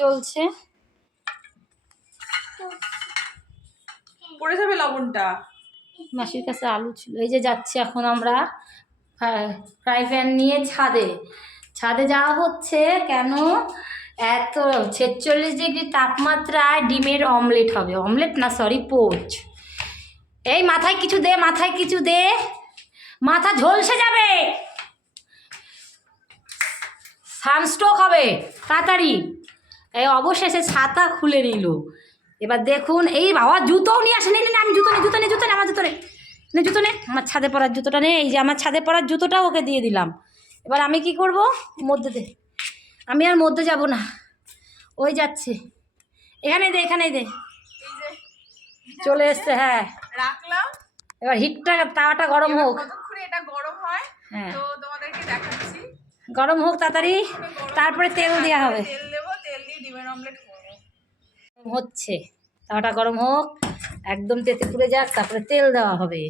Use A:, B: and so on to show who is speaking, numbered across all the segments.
A: চলছে।
B: পড়ে যাবে লবণটা?
A: মাসির কাছে আলু ছিল। এই যে যাচ্ছি এখন আমরা ফ্রাই প্যান নিয়ে ছাদে। ছাদে যাওয়া হচ্ছে কেন? এত ছেচল্লিশ ডিগ্রি তাপমাত্রায় ডিমের অমলেট হবে। অমলেট না সরি পোচ এই মাথায় কিছু দে মাথায় কিছু দে। মাথা ঝলসে যাবে। সানস্ট্রোক হবে তাড়াতাড়ি। এই অবশেষে ছাতা খুলে নিল। এবার দেখুন এই বাবা জুতোও নিয়ে আসেনি। না আমি জুতো নেই জুতো নেই জুতো নেই আমার জুতো নেই নে জুতো নে। আমার ছাদে পরার জুতোটা নেই এই যে আমার ছাদে পরার জুতোটাও ওকে দিয়ে দিলাম। এবার আমি কি করব? মধ্যে দে। আমি আর মধ্যে যাব না। ওই যাচ্ছে। এখানে দে এখানেই দে। চলে এসছে হ্যাঁ।
B: রাখলাম।
A: এবার হিটটা তাওয়াটা গরম হোক।
B: এটা গরম হয়?
A: হ্যাঁ।
B: তো তোমাদেরকে দেখাচ্ছি।
A: গরম হোক তাড়াতাড়ি। তারপরে তেল দেওয়া হবে
B: তেল দেবো তেল দিয়ে ডিমের অমলেট করব
A: গরম হচ্ছে। তাওয়াটা গরম হোক, একদম তেতে পুড়ে যাক, তারপরে তেল দেওয়া হবে।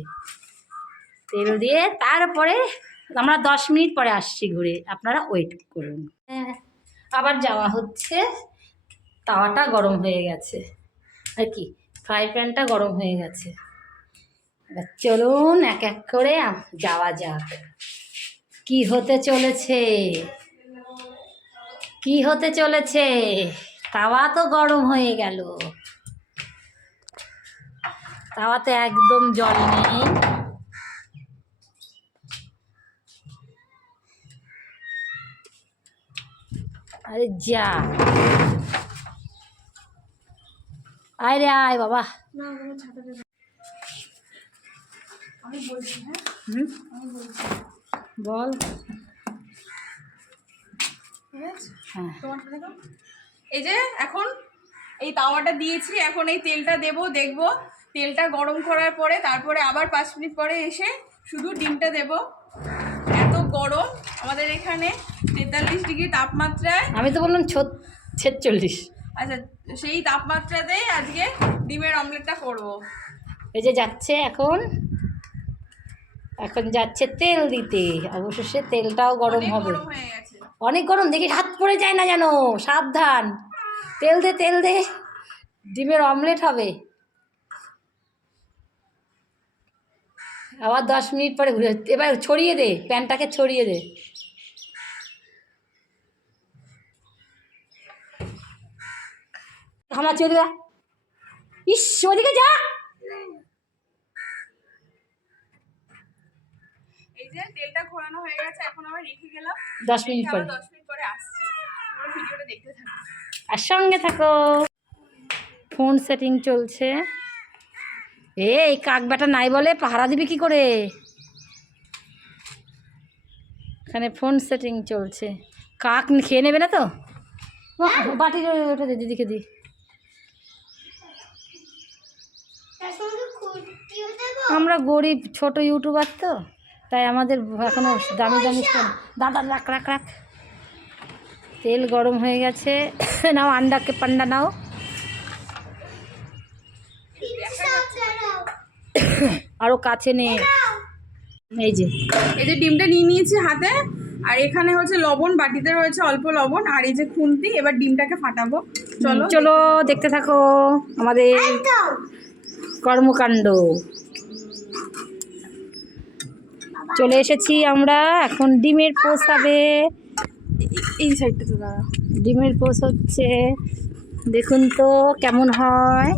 A: তেল দিয়ে তারপরে আমরা দশ মিনিট পরে আসছি ঘুরে। আপনারা ওয়েট করুন। হ্যাঁ আবার যাওয়া হচ্ছে। তাওয়াটা গরম হয়ে গেছে। আর কি ফ্রাই প্যানটা গরম হয়ে গেছে। এবার চলুন এক এক করে যাওয়া যাক। কি হতে চলেছে? কি হতে চলেছে? তাওয়া তো গরম হয়ে গেল। তাওয়াতে একদম জল নেই। আরে যা। আয় রে আয় বাবা।
B: হ্যাঁ?
A: বল। হ্যাঁ।
B: এই যে এখন এই তাওয়াটা দিয়েছি এখন এই তেলটা দেব দেখব। তেলটা গরম করার পরে তারপরে আবার পাঁচ মিনিট পরে এসে শুধু ডিমটা দেব। এত গরম আমাদের এখানে তেতাল্লিশ ডিগ্রি তাপমাত্রায়।
A: আমি তো বললাম ছেচল্লিশ।
B: আচ্ছা সেই তাপমাত্রাতেই আজকে ডিমের অমলেটটা করব।
A: এই যে যাচ্ছে এখন এখন যাচ্ছে তেল দিতে। অবশেষে তেলটাও গরম হবে।
B: গরম হয়ে গেছে।
A: অনেক গরম, দেখি হাত পড়ে যায় না যেন। সাবধান। তেল দে তেল দে। ডিমের অমলেট হবে। আবার দশ মিনিট পরে ঘুরে এবার ছড়িয়ে দে, প্যানটাকে ছড়িয়ে দে। আমার চলে ইস, ওদিকে যা।
B: যে তেলটা ঘোরানো হয়ে গেছে এখন আবার রেখে গেলাম।
A: দশ মিনিট পরে।
B: দশ মিনিট পরে আসছি। ভিডিওটা দেখতে থাকো।
A: আর সঙ্গে থাকো। ফোন সেটিং চলছে। এই কাক বেটা নাই বলে পাহারা দিবি কি করে? এখানে ফোন সেটিং চলছে। কাক খেয়ে নেবে না তো? ও, বাটি ওটা দে দিদিকে দি। আমরা গরিব ছোট ইউটিউবার তো। তাই আমাদের এখনও দামি দামি দাদা রাখ রাখ রাখ। তেল গরম হয়ে গেছে। নাও আন্ডাকে পান্ডা নাও। আরও কাছে নে। এই যে।
B: এই যে ডিমটা নিয়ে নিয়েছি হাতে আর এখানে হচ্ছে লবণ বাটিতে রয়েছে অল্প লবণ আর এই যে খুন্তি এবার ডিমটাকে ফাটাবো। চলো।
A: চলো দেখতে থাকো আমাদের কর্মকাণ্ড। চলে এসেছি আমরা এখন ডিমের পোষ হবে
B: এই সাইডটা তো দাঁড়া।
A: ডিমের পোষ হচ্ছে দেখুন তো কেমন হয়।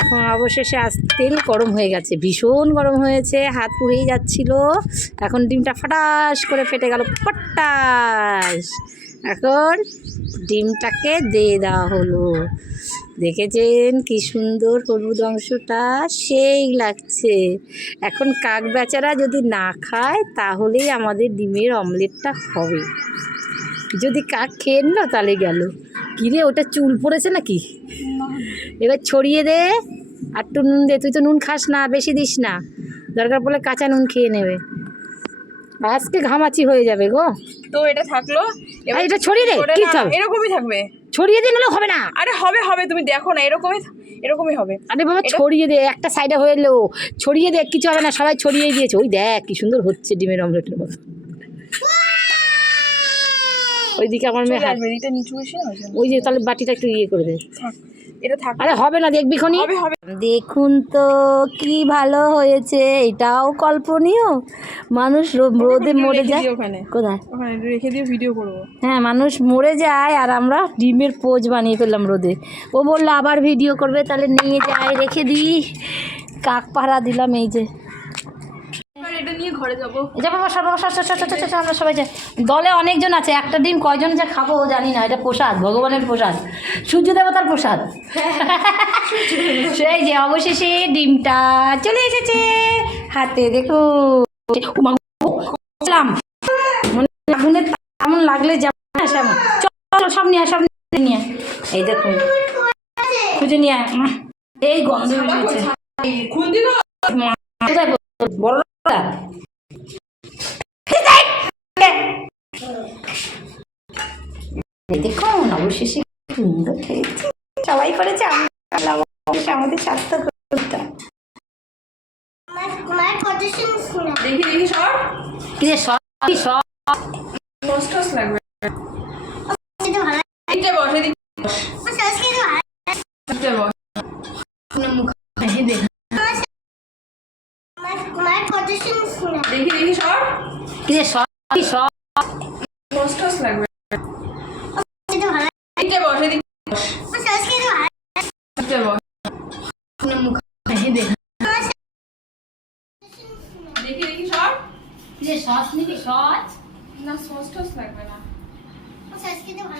A: এখন অবশেষে আজ তেল গরম হয়ে গেছে ভীষণ গরম হয়েছে হাত পুড়েই যাচ্ছিল। এখন ডিমটা ফাটাস করে ফেটে গেল ফটাস। এখন ডিমটাকে দিয়ে দেওয়া হলো। দেখেছেন কি সুন্দর হলুদ অংশটা? সেই লাগছে। এখন কাক বেচারা যদি না খায় তাহলেই আমাদের ডিমের অমলেটটা হবে। যদি কাক খেয়ে নিল তাহলে গেল। কিরে ওটা চুল পড়েছে নাকি? এবার ছড়িয়ে দে। আর একটু নুন দে। তুই তো নুন খাস না বেশি দিস না। দরকার পড়লে কাঁচা নুন খেয়ে নেবে। আজকে ঘামাচি হয়ে যাবে গো।
B: তো এটা থাকল।
A: এটা ছড়িয়ে দে। কি
B: এরকমই থাকবে।
A: ছড়িয়ে দিলে হবে না।
B: আরে হবে হবে তুমি দেখো না এরকমই এরকমই হবে।
A: আরে বাবা ছড়িয়ে দে একটা সাইডে হয়ে এলো। ছড়িয়ে দে কিছু হবে না সবাই ছড়িয়ে দিয়েছে। ওই দেখ কি সুন্দর হচ্ছে ডিমের অমলেটের মতো। ওইদিকে আমার মেয়ে হাত-
B: এটা নিচু এসে ওই
A: ওই যে তাহলে বাটিটা একটু ইয়ে করে দে।
B: থাক। এটা থাক।
A: আরে হবে না দেখবি খনি।
B: হবে হবে।
A: দেখুন তো কি ভালো হয়েছে এটাও কল্পনীয়। মানুষ রোদে মরে যায়। কোথায়?
B: ওখানে রেখে দিয়ে ভিডিও করব।
A: হ্যাঁ মানুষ মরে যায় আর আমরা ডিমের পোজ বানিয়ে ফেললাম রোদে। ও বলল আবার ভিডিও করবে তাহলে নিয়ে যায় রেখে দিই। কাক পাহারা দিলাম এই যে।
B: ঘরে যাব।
A: আমরা সবাই যাই দলে অনেকজন আছে একটা ডিম কয়জন যে খাব জানি না এটা প্রসাদ ভগবানের প্রসাদ সূর্য দেবতার প্রসাদ। সেই যে অবশেষে ডিমটা চলে এসেছে। হাতে দেখো। মনে হয় আগুনের লাগলে যাব না সামনে। চলো সামনে আয় সামনে নিয়ে। এই দেখুন খুঁজে নিয়ে এই গন্ধ বড় লোকটা? এই দেখুন অবশেষে সুন্দর খেয়েছি। সবাই করেছে আমাদের স্বাস্থ্য করতে
B: দেখি দেখি
A: সব কি সব
B: লাগবে। বস এদিকে বস। বস।
A: মুখ দেখি
B: দেখি
A: সব কি সব
B: লাগবে এদিকে বস এদিকে বস এদিকে বস
A: মুখ এই দেখ।
B: দেখি দেখি সর
A: কিরে সস নিবি সস
B: না সস টস লাগবে না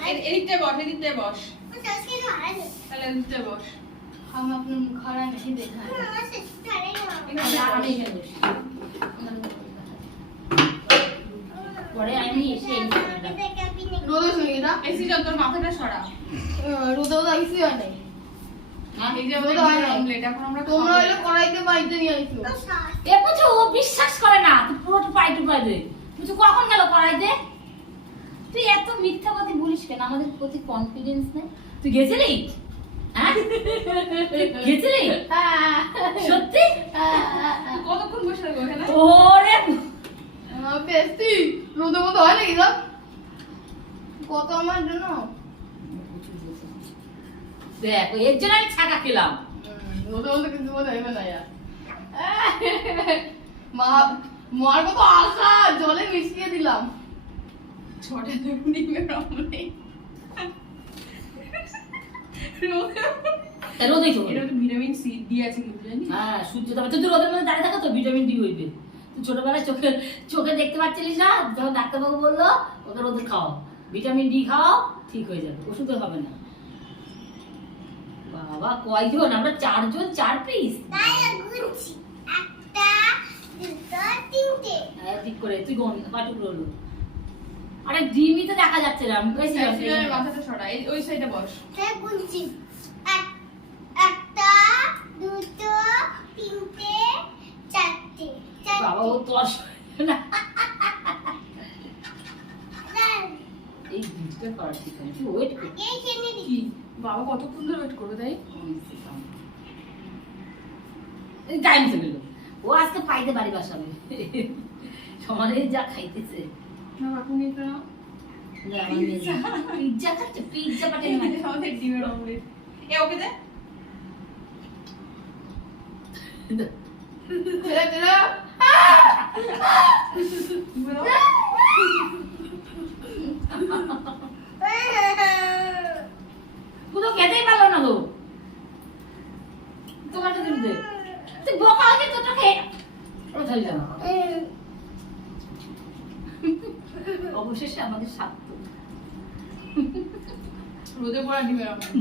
B: এ- এদিকটা বস এদিকটা বস তাহলে এদিকটা বস
A: हम अपने मुखारा नहीं देखा है আমি এখানে বসি। পরে আমি এসে এই নিয়ে
B: এসি যত তোর মাথাটা সরা
A: হ্যাঁ?
B: এই যে আমাদের অমলেট এখন আমরা
C: তোমরা
B: খাব।
C: হইলে কড়াইতে বাড়িতে নিয়ে আইছো
A: এ পুচু ও বিশ্বাস করে না তুই পুরো পাই টু পাই দে কখন গেল করাইতে তুই এত মিথ্যা কথা বলিস কেন? আমাদের প্রতি কনফিডেন্স নেই। তুই গেছিলি? হ্যাঁ? গেছিলি? সত্যি?
B: কতক্ষণ বসে থাকব এখানে
A: ওরে
C: বেশি রোদের মতো হয় নাকি সব? কত আমার জন্য?
A: দেখ এর জন্য আমি ছাকা খেলাম।
C: মা মার কত আশা জলে মিশিয়ে দিলাম।
B: ছটা ডিমের অমলেট
A: তা রোদেই
B: এটা ভিটামিন সি দিয়ে আছে কিন্তু
A: হ্যাঁ সূর্য তুই রোদের মধ্যে দাঁড়িয়ে থাকো তো ভিটামিন ডি হইবে। তুই ছোটবেলায় চোখে চোখে দেখতে পাচ্ছিলিস না? যখন ডাক্তারবাবু বলল ওকে রোদে খাও। ভিটামিন ডি খাও ঠিক হয়ে যাবে। ওষুধে হবে না। বাবা কয়জন? আমরা চারজন চার পিস হ্যাঁ ঠিক করে তুই গন পাটুক রলো আরে ডিমই তো দেখা যাচ্ছে না বেশি
B: এর মাথাটা সরা ওই সাইডে বস।
D: একটা দুটো তিনটে চারটে
A: বাবা ও তোর না এই জিনিসটা করা। ঠিক আছে তুই ওয়েট কর
B: বাবা কতক্ষণ ধরে ওয়েট করবে তাই?
A: টাইম চলে গেল ও আজকে পাইতে বাড়ি বাসাবে সমানে যা খাইতেছে।
B: না বাপু তো।
A: পিজ্জা খাচ্ছে পিজ্জা পাঠিয়ে
B: আমাদের ডিমের অমলেট এ ওকে দে। তুমি দাও।
A: খেতেই পারল না গো। তোমার দিতে তুই বোকা হচ্ছে তোটা খেয়ে ও চলে অবশেষে আমাদের স্বার্থ।
B: রোদে পড়া ডিমের অমলেট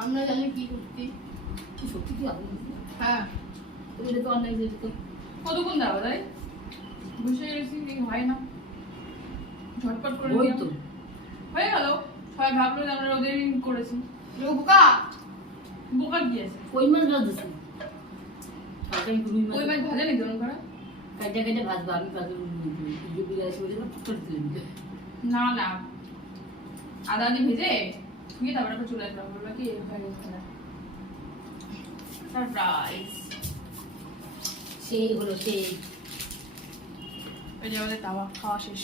C: আমরা জানি কি করছি
A: তুই সত্যি কি
C: হ্যাঁ।
A: এটা তো অন্যায়
B: কতক্ষণ দাও তাই? বসে গেছি হয় না। ঝটপট করে
A: ওই তো।
B: হয়ে গেল। সবাই ভাবলো যে আমরা রোদের করেছি।
C: রোবকা
B: বোকা! কি আছে?
A: কই মাছ ভাজতেছি? তরকারি মাছ।
B: ওই মাছ ভাজা নি দোকান করা
A: কাইটা কাইটা ভাজবো আমি ভাজবো রুই বিলাস যাবে ছোট
B: না না। আদা আদি ভেজে ধুয়ে তারপরে একটু চলে আসলাম বলল কি হয়ে গেছে সারপ্রাইজ
A: সেই হলো সেই।
B: এই যে আমাদের তাওয়া খাওয়া শেষ